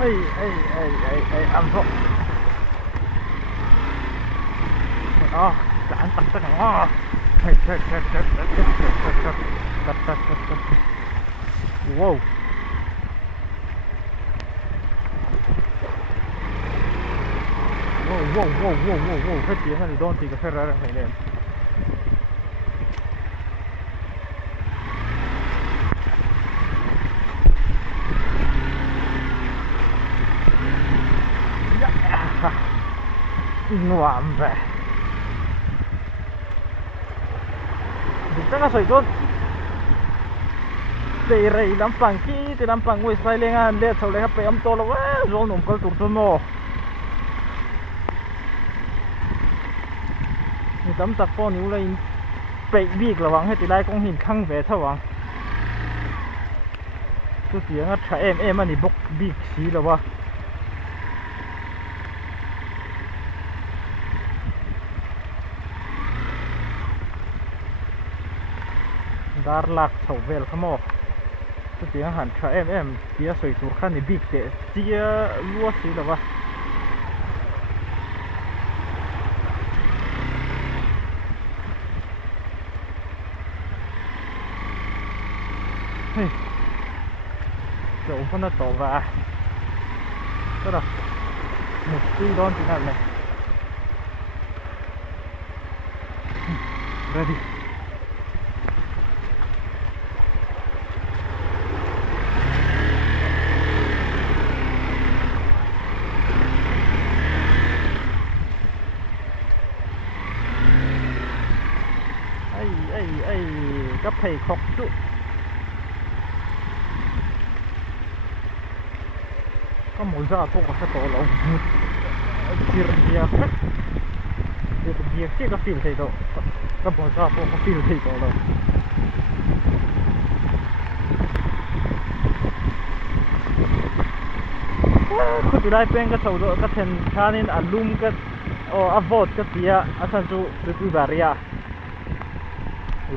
Ay amro cản tắt tất cả cắt wow hết tiếng này đón thì cái xe ra này nè ngoạm về chắc là sợi đốt tê rầy làm bằng kí thì làm bằng ngồi sai lên ăn để sau đấy hấp em to là quá rồi nôm câu tụt nóนี่ตำตักป้อนิ้วเลยเปะบีกระวังให้ติไลกองหินข้างแหวะถ้าวังตัวเสียงอ่ะถ้าเอ็มอันนี้บกบีกสีแล้ววะดาร์ลักเฉาเวลขโมกตัวเสียงหันถ้าเอ็มเสียสวยตัวขั้นนี้บีกเตะเสียลัวสีแล้ววะเดี๋ยวผมจะต่อว่าก็ได้หมดที่ร้อนที่นั่นเลย ready ai cấp thầy khóc chú có mỗi giờ tôi có thể tổ lẩu một tiền bia phết tiền bia kia có phim thầy đó có mỗi giờ tôi có phim thầy đó rồiคุณจะได้เป็นก็สาวก็เห็นชานินอัลลุมก็อวอดก็เสียอาจารย์จูดูดูบาริยา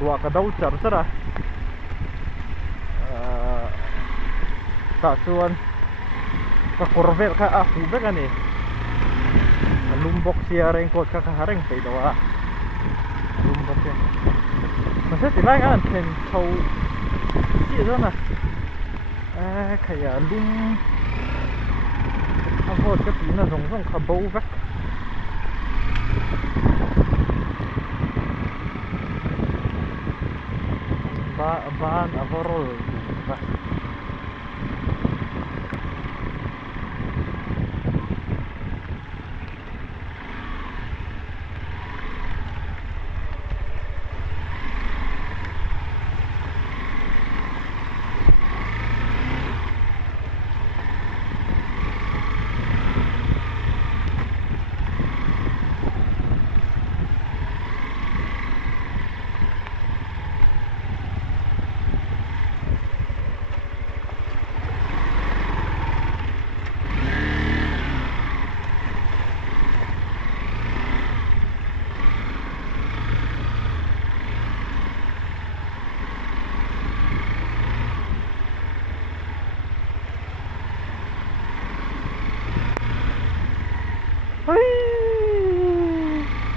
รัวกระดาษจำซะละtakส่วนก็คอร์เวลค่ะหูเบกันนี่ลุมบ็อกเซียเร่งกดค่ะหาเร่งไปตัวลุมบ็อกเซียมันเสียติดไล่กันเห็นเขาที่นั่นน่ะขยะลุมข้าวโพดกะปิน่ะส่งขบวนไปบ้านอวอร์ล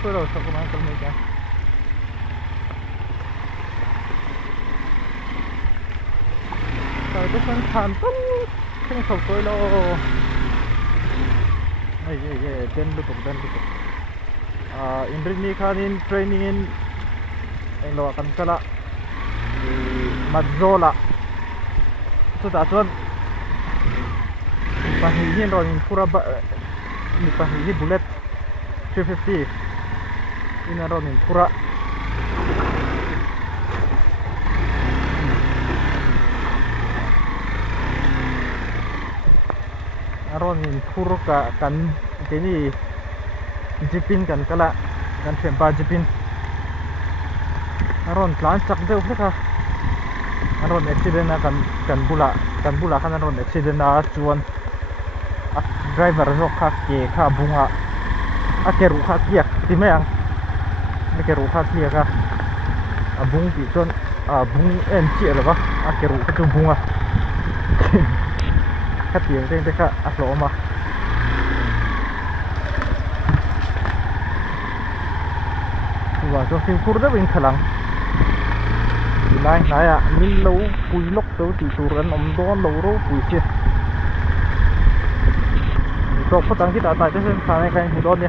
Pero sa kumain kami ka. Tại cái sân thàn tốt không sầu tôi lo. Ay den lutuk. Inrin ni kanin training in lo akan kala di Madzola. So dapat pahihin ron pura ba ni pahihi bullet 350 inaron in pura aron in pura kan kini jipin kan kala kan sempa jipin aron plan cak deu ka aron accident na kan bula kan aron accident na chuan driver zo kha ke kha bunga akeru kha kiak timeng akeru kha kiak ka abung pi chon abung en chi la ba akeru ka tu bunga khát tiền trên đây cả lỗ mà và cho phim phút rất bình thường này này à min lâu bùi lốc tới thì tụi anh đó lâu rồi bùi chết rồi có tăng cái tại cho xem này cái bùi đó nhé